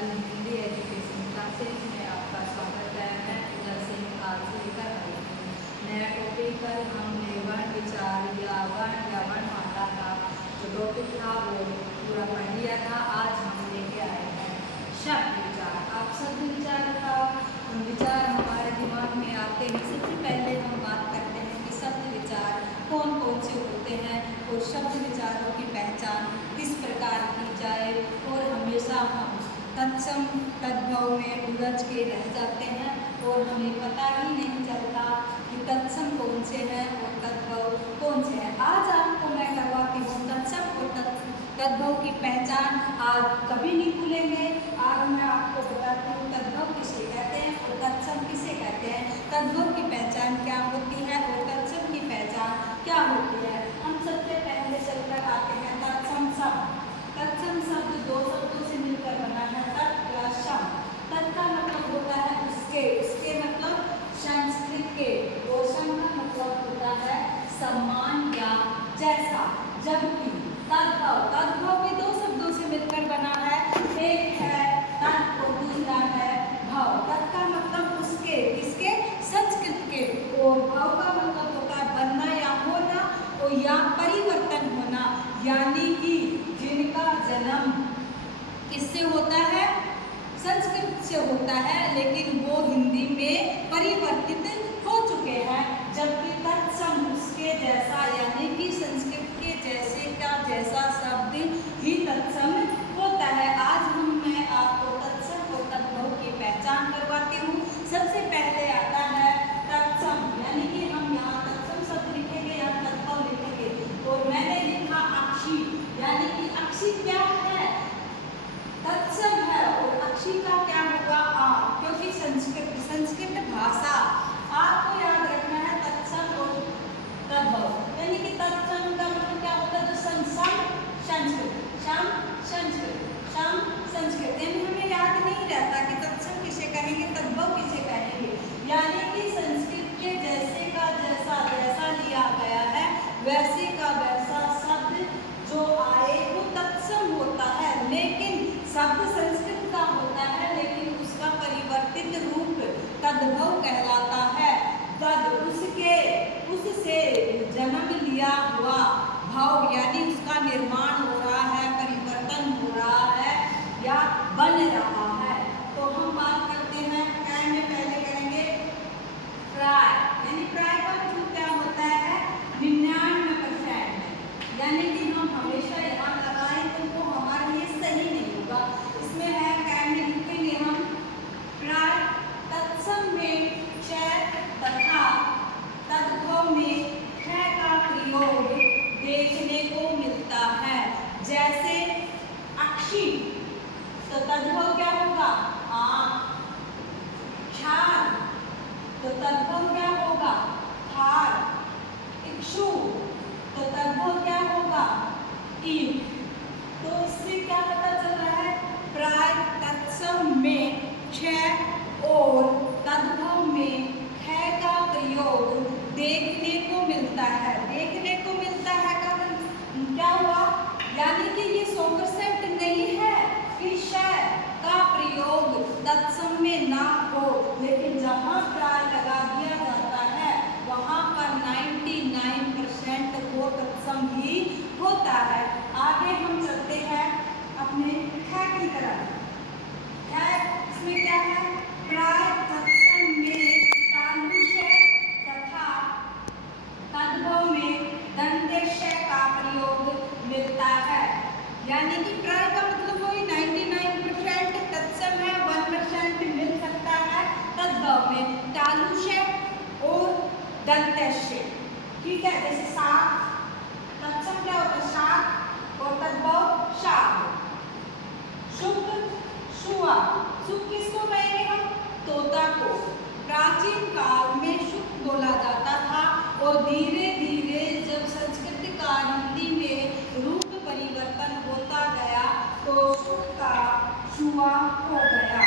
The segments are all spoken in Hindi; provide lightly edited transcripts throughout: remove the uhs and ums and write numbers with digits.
चैनल हिंदी एजुकेशन क्लासेस में आपका स्वागत है। मैं पूजा सिंह आज लेकर आई हूँ नया टॉपिक। कल हमने वर्ण विचार या वर्ण माता का जो टॉपिक था वो पूरा पढ़ लिया था। आज हम लेके आए हैं शब्द विचार। आप शब्द विचार का विचार हमारे दिमाग में आते हैं। सबसे पहले हम बात करते हैं कि शब्द विचार कौन कौन से होते हैं और शब्द विचारों की पहचान किस प्रकार की जाए। और हमेशा हम तत्सम तद्भव में उलझ के रह जाते हैं और हमें पता ही नहीं चलता कि तत्सम कौन से हैं और तद्भव कौन से हैं। आज आपको मैं करवाती हूँ तत्सम और तद्भव की पहचान। आज कभी नहीं भूलेंगे। आज मैं आपको बताती हूँ तद्भव किसे कहते हैं और तत्सम किसे कहते हैं, तद्भव की पहचान क्या होती है और तत्सम की पहचान क्या होती है। हम सबसे पहले चलकर आते हैं तत्सम शब्द। तत्सम शब्द दो शब्दों से मिलकर बना है, तत् प्लस सम। तत् का मतलब होता है उसके, उसके मतलब संस्कृत के, और सम का मतलब होता है सम्मान या जैसा। जबकि तद्भव, तद्भव भी दो शब्दों से मिलकर बना है, एक है तत् और दूसरा है भव। तत् का मतलब उसके, किसके, संस्कृत के, और भव का मतलब होता है बनना या होना और या परिवर्तन होना। यानी कि जिनका जन्म किससे होता है, संस्कृत से होता है, लेकिन वो हिंदी में परिवर्तित हो चुके हैं। जबकि तत्सम उसके जैसा, यानी कि संस्कृत के जैसे का जैसा शब्द ही तत्सम होता है। आज मैं आपको तत्सम और तद्भव की पहचान करवाती हूँ। सबसे पहले आता है तत्सम, यानी कि हम यहाँ तत्सम शब्द लिखेंगे, यहाँ तद्भव लिखेंगे। और मैंने लिखा अक्षी, यानी कि अक्षी क्या है, तत्सम है। और अक्षी का क्या होगा, आ, क्योंकि संस्कृत भाषा आपको याद रखना है तत्सम और तद्भव। यानी कि तत्सम का मतलब क्या होता है, जो संस्कृत, सम संस्कृत, सम संस्कृत। यानी हमें याद नहीं रहता कि तत्सम किसे कहेंगे, तद्भव किसे कहेंगे। यानी कि संस्कृत के जैसे का जैसा, जैसा लिया गया है वैसे का वैसा शब्द जो आए वो तत्सम होता है। लेकिन शब्द संस्कृत का होता है, लेकिन उसका परिवर्तित रूप तद्भव कहलाता है। तद उसके, उससे जन्म लिया हुआ, भाव यानी उसका निर्माण हो रहा है, परिवर्तन हो रहा है या बन रहा है। तो हम बात करते हैं काय में, पहले करेंगे प्राय। यानी प्राय का मतलब क्या होता है, 99%। यानी कि हम हमेशा यहाँ लगाएं तो वो हमारे लिए सही नहीं होगा। इसमें है काय में लिखेंगे हम प्राय तत्सम में च तथा तद्भव में ख का प्रयोग देखने को मिलता है। जैसे अक्षी, तो तद्भव क्या होगा, आँख। क्षार, तो तद्भव क्या होगा, हार। इक्षु, तो तद्भव क्या होगा, ईख। तो इससे क्या पता चल रहा है, प्राय तत्सम में क्ष और तद्भव में ख का प्रयोग देखने को मिलता है। देखने को मिलता है का क्या हुआ, यानी कि ये 100% नहीं है कि श का प्रयोग तत्सम में ना हो, लेकिन जहाँ प्राय लगा दिया जाता है वहाँ पर 99% वो तत्सम ही होता है। आगे हम चलते हैं अपने ख की तरफ। ख इसमें क्या है, प्राय तत्सम में तालुष तथा तद्भव में दंतेश का प्रयोग मिलता है। यानी कि प्राय का मतलब वही 99% तत्सम है, 1% मिल सकता है तद्भव में तालुष और दंतेश। ठीक है, जैसे साग, तत्सम क्या होता है, साग, और तद्भव शाग। शुक, शुआ, शुक किसको कहेंगे हम, तोता को। प्राचीन काल में शुक बोला जाता था और धीरे धीरे जब संस्कृत का हिंदी में रूप परिवर्तन होता गया तो शुक का शुआ हो गया।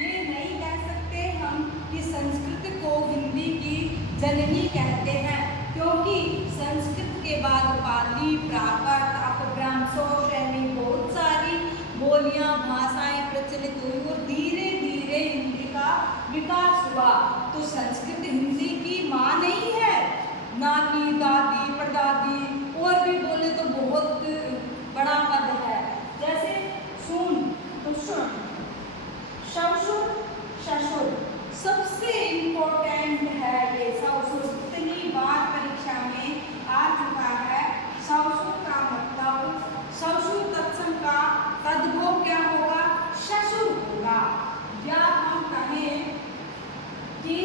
ये नहीं कह सकते हम कि संस्कृत को हिंदी की जननी कहते हैं, क्योंकि संस्कृत के बाद पाली, प्राकृत, अपभ्रंश, शैली बहुत सारी बोलियां बोलियां भाषाएं प्रचलित हुई और धीरे धीरे हिंदी का विकास हुआ। तो संस्कृत हिंदी की माँ नहीं है, नानी दादी परदादी और भी बोले तो बहुत बड़ा पद है। जैसे सुन तो सुन, ससुर ससुर, सबसे इम्पोर्टेंट है ये ससुर। इतनी बार परीक्षा में आ चुका है। ससुर का मतलब, ससुर तत्सम का तद्भव क्या होगा, ससुर होगा। या हम कहें कि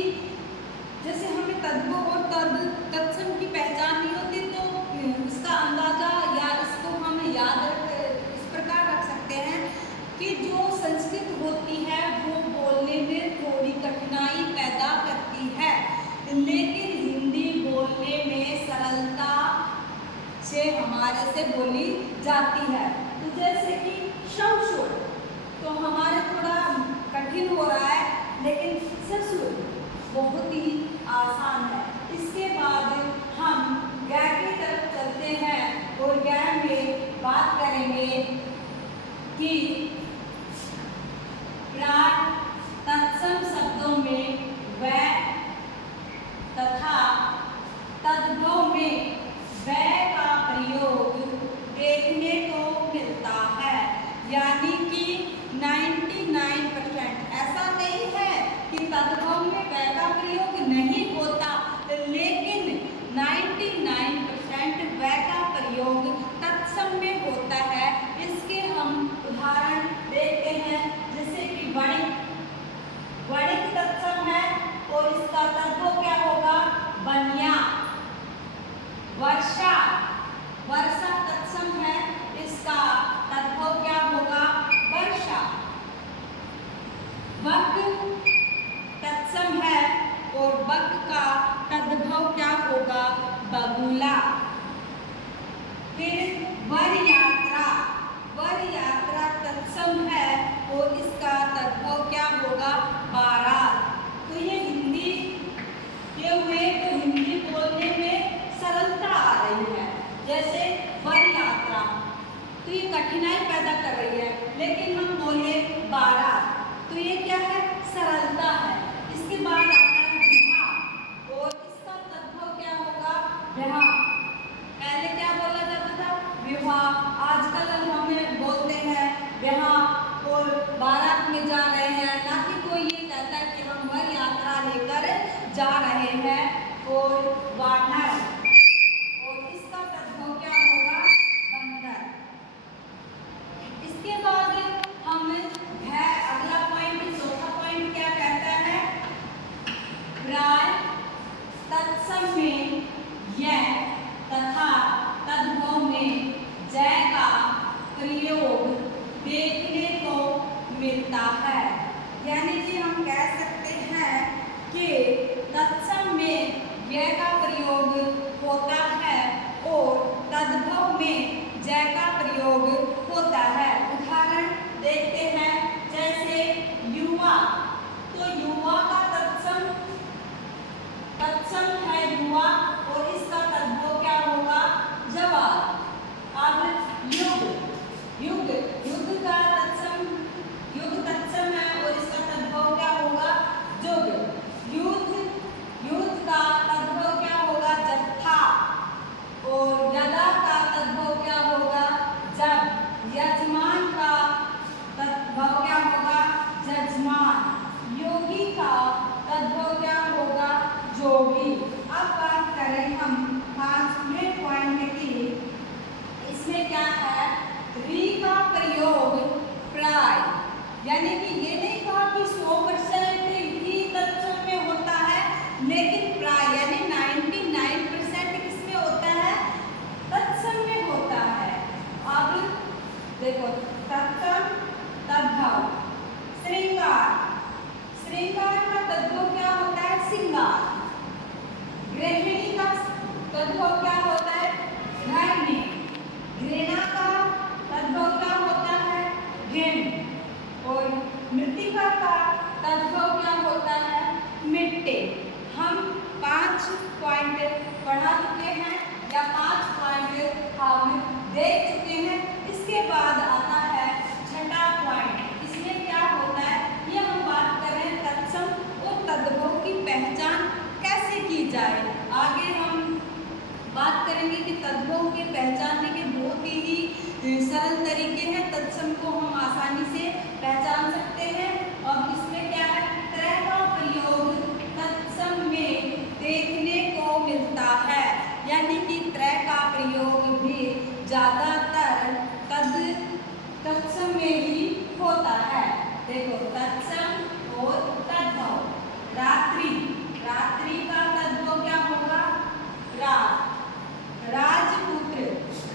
जैसे हमें तद्भव और तत्सम की पहचान नहीं होती तो इसका अंदाजा या इसको हम याद इस प्रकार रख सकते हैं कि जो संस्कृत होती है वो बोलने में थोड़ी कठिनाई पैदा करती है, लेकिन हिंदी बोलने में सरलता से हमारे से बोली जाती है। तो जैसे कि ससुर तो हमारे थोड़ा कठिन हो रहा है, लेकिन ससुर बहुत ही आसान है। इसके बाद हम ग की तरफ चलते हैं और ग में बात करेंगे कि प्राण तत्सम शब्दों में व तथा तद्भव में व का प्रयोग देखने को मिलता है। यानी कि 99% ऐसा नहीं है कि तद्भव में व का प्रयोग नहीं होता, लेकिन 99% व का प्रयोग तत्सम में होता है। इसके हम उदाहरण देखते हैं, जैसे कि वणिक, वणिक तत्सम है और इसका तद्भव क्या होगा, बनिया। वर्षा, वर्षा तत्सम है, इसका तद्भव क्या होगा, वर्षा। बक तत्सम है और बक का तद्भव क्या होगा, बगुला। फिर वर यात्रा, वर यात्रा तत्सम है और इसका तद्भव क्या होगा, बारात। तो ये हिंदी के हुए तो हिंदी बोलने में सरलता आ रही है। जैसे वर यात्रा तो ये कठिनाई पैदा कर रही है, लेकिन हम बोले बारात तो ये क्या है, सरलता है। इसके बाद आता है विवाह और इसका तद्भव क्या होगा, विवाह। पहले क्या बोला जाता था, विवाह। आजकल हमें बोलते हैं विवाह और बारात में जा रहे हैं, ना कि कोई ये कहता है कि हम वर यात्रा लेकर जा रहे हैं। और वानर और इसका तद्भव क्या होगा, बंदर। इसके बाद हम है अगला पॉइंट, चौथा पॉइंट क्या कहता है, प्राय तत्सम में यह तथा तद्भव में जय का प्रयोग देखने को मिलता है। यानी कि हम कह सकते हैं कि तत्सम में यह का प्रयोग होता है और तद्भव में जय का प्रयोग होता है। उदाहरण देखते हैं, जैसे युवा, तो युवा का तत्सम, तत्सम है युवा और इसका तद्भव क्या होगा, जवान। अब युग, युग, युग का तत्सम, युग तत्सम है और इसका तद्भव क्या होगा, जुग। युद्ध, युद्ध का तद्भव क्या होगा, जत्था। और यदा का तद्भव क्या होगा, जब। यजमान का तद्भव क्या होगा, जजमान। योगी का तद्भव क्या होगा, जोगी। अब बात करें हम पांचवें पॉइंट की, इसमें क्या है, री का प्रयोग प्राय। यानी कि ये नहीं कहा कि 100% ही तत्सम में होता है, लेकिन प्राय यानी 99% किसमें होता है, तत्सम में होता है। अब देखो, तत्सम तद्भव, श्रृंगार, श्रृंगार का तद्भव क्या होता है, सिंगार। गृहिणी का तद्भव क्या होता है, घृणी। घृणा का तद्भव क्या होता है, घृण। और मृतिका का तद्भव क्या होता है, मिट्टी। हम 5 पॉइंट पढ़ा चुके हैं या 5 पॉइंट हम देख चुके हैं। इसके बाद आता है छठा जाए। आगे हम बात करेंगे कि तद्भव के पहचानने के बहुत ही सरल तरीके हैं। तत्सम को हम आसानी से पहचान सकते हैं। और इसमें क्या है, त्रय का प्रयोग तत्सम में देखने को मिलता है, यानी कि त्रय का प्रयोग भी ज्यादातर तत्सम में ही होता है। देखो, तत्सम और तद्भव। रात्रि, रात्रि का तद्भव क्या होगा, रात। राजपुत्र,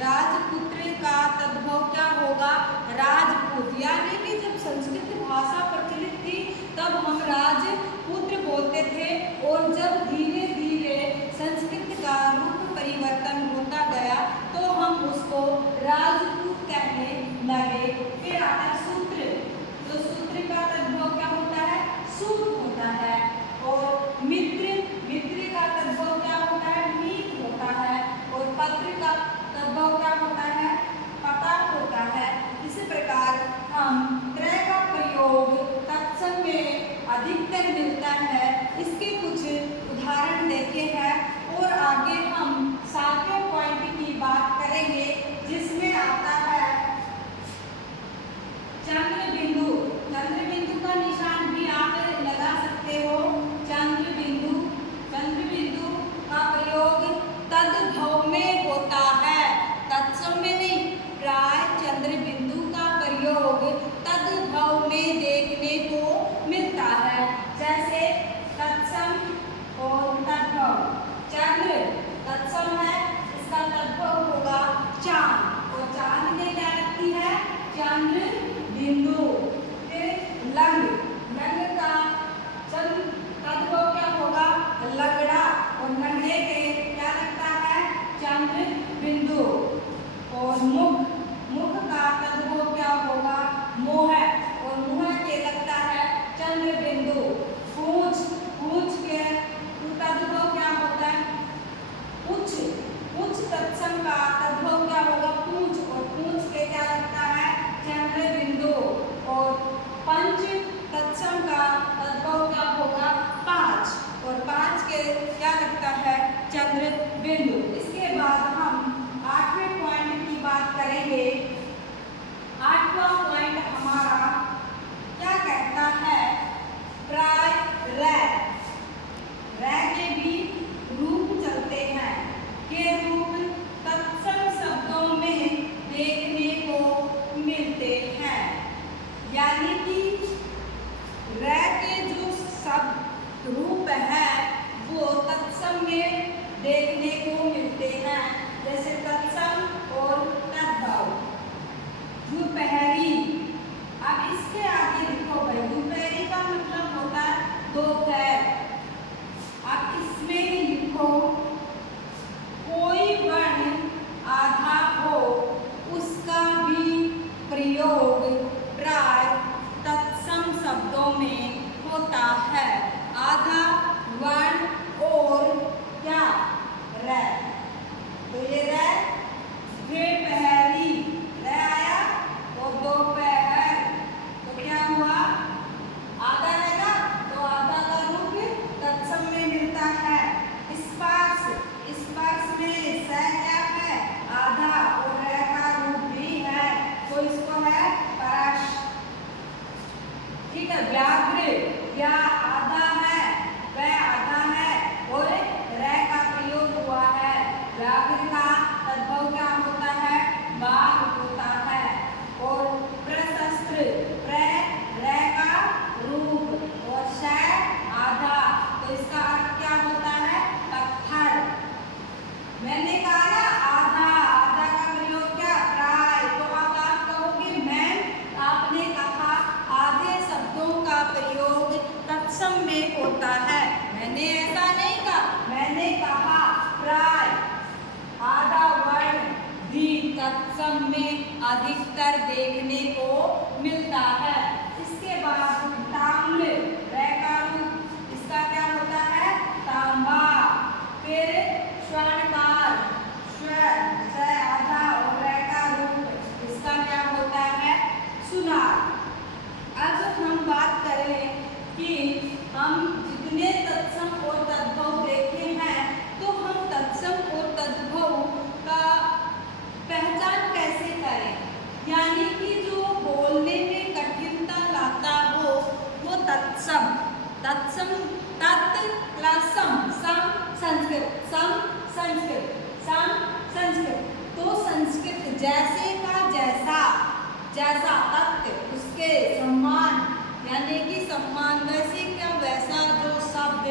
राजपुत्र का तद्भव क्या होगा, राजपूत। यानी कि जब संस्कृत भाषा प्रचलित थी तब हम राजपुत्र बोलते थे, और जब धीरे धीरे संस्कृत का रूप परिवर्तन होता गया तो हम उसको राजपूत कहने लगे। फिर आता है सूत्र। तो सूत्र का तद्भव क्या होता है, सूत होता है। और मित्र, मित्र का तद्भव क्या होता है, मीत होता है। और पत्र का तद्भव क्या होता है, पता होता है। इसी प्रकार हम त्रय का प्रयोग तत्सम में अधिकतर मिलता है। इसके कुछ उदाहरण देखे हैं और आगे हम 7वें पॉइंट की बात करेंगे, जिसमें आता है चंद्र बिंदु। चंद्र बिंदु का निशान भी आप लगा सकते हो। चंद्र बिंदु, चंद्र बिंदु का प्रयोग तद्भव में होता है, तत्सम में नहीं। प्राय चंद्र बिंदु का प्रयोग तद्भव में देखने को मिलता है। जैसे तत्सम और तद्भव। चंद्र तत्सम है, इसका तद्भव होगा चांद। और चांद में क्या लगती है, चंद्र बिंदु। फिर लंग, लंग का तद्भव क्या होगा, लगड़ा। और लंगड़े के क्या लगता है, चंद्र बिंदु। और मुख, मुख का तद्भव क्या होगा, मोह। और मुह के लगता है चंद्र बिंदु। पूंछ, पूंछ के तद्भव क्या होता है, पुच्छ। पुच्छ तत्सम का तद्भव क्या होगा, पूंछ। और पूंछ के क्या लगता है, चंद्र बिंदु। और पंच तत्सम का तद्भव क्या होगा, पांच। और पांच के क्या लगता है, चंद्र बिंदु। इसके बाद हम 8वें पॉइंट की बात करेंगे। 8वां पॉइंट हमारा क्या कहता है, प्राय रय। रय के भी रूप चलते हैं। के रूप तत्सम शब्दों में देखने को मिलते हैं, यानी कि रय के जो शब्द रूप है वो तत्सम में देखने को मिलते हैं। जैसे तत्सम और तद्भव। दोपहरी, अब इसके आगे लिखो भाई, दोपहरी का मतलब होता है दोपहर। अब इसमें लिखो, कोई वर्ण आधा हो उसका भी प्रयोग प्राय तत्सम शब्दों में होता है। आधा वर्ण और क्या, रय। तो ये रय, दोपहरी, रय आया। तो दोपहर, तो क्या हुआ, आधा है ना, तो आधा का रूप तत्सम में मिलता है। स्पर्श, स्पर्श में स क्या है, आधा। और रय का रूप भी है, तो इसको है परश। ठीक है। व्याघ्र, या आधा है, वह आधा है और रय का प्रयोग हुआ है। व्याघ्र का तद्भव क्या होता है, बाघ होता है। और प्रशस्त्र, रय का रूप और शय आधा, तो इसका अर्थ क्या होता है, पत्थर। मैंने कहा ना आधा, आधा का प्रयोग क्या, प्राय। तो अब आप कहोगे मैम आपने कहा आधे शब्दों का प्रयोग तत्सम में होता है। मैंने ऐसा नहीं कहा, मैंने कहा प्राय आधा वर्ण भी तत्सम में अधिकतर देखने को मिलता है। इसके बाद ताम्र, रय का रूप, इसका क्या होता है, तांबा। फिर स्वर्णकार, स्वर आधा और रय का रूप, इसका क्या होता है, सुनार। अब हम बात करें कि हम जितने तत्सम और तद्भव देखे हैं जैसा तथ्य उसके सम्मान, यानी कि सम्मान, वैसे क्या वैसा जो शब्द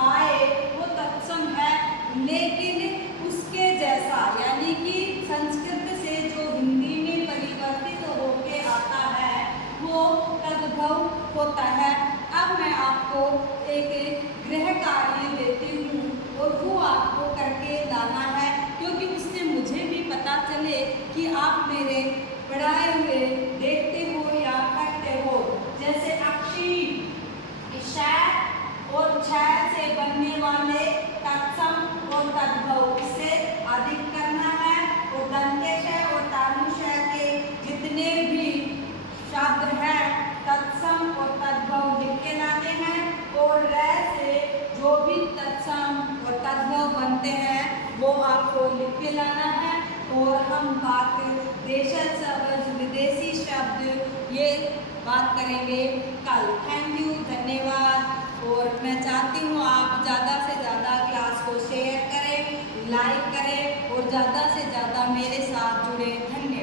आए वो तत्सम है, लेकिन उसके जैसा, यानी कि संस्कृत से जो हिंदी में परिवर्तित होके आता है वो तद्भव होता है। अब मैं आपको एक गृह कार्य देती हूँ और वो आपको करके लाना है, क्योंकि उससे मुझे भी पता चले कि आप मेरे पढ़ाए हुए देखते हो या करते हो। जैसे अक्षी, शय और छय से बनने वाले तत्सम और तद्भव, इससे अधिक करना है। और दंतेशय और तालुशय के जितने भी शब्द हैं तत्सम और तद्भव लिख के लाते हैं, और र से जो भी तत्सम और तद्भव बनते हैं वो आपको लिख के लाना है। और हम बात देशज शब्द, विदेशी शब्द, ये बात करेंगे कल। थैंक यू, धन्यवाद। और मैं चाहती हूँ आप ज़्यादा से ज़्यादा क्लास को शेयर करें, लाइक करें और ज़्यादा से ज़्यादा मेरे साथ जुड़े। धन्यवाद।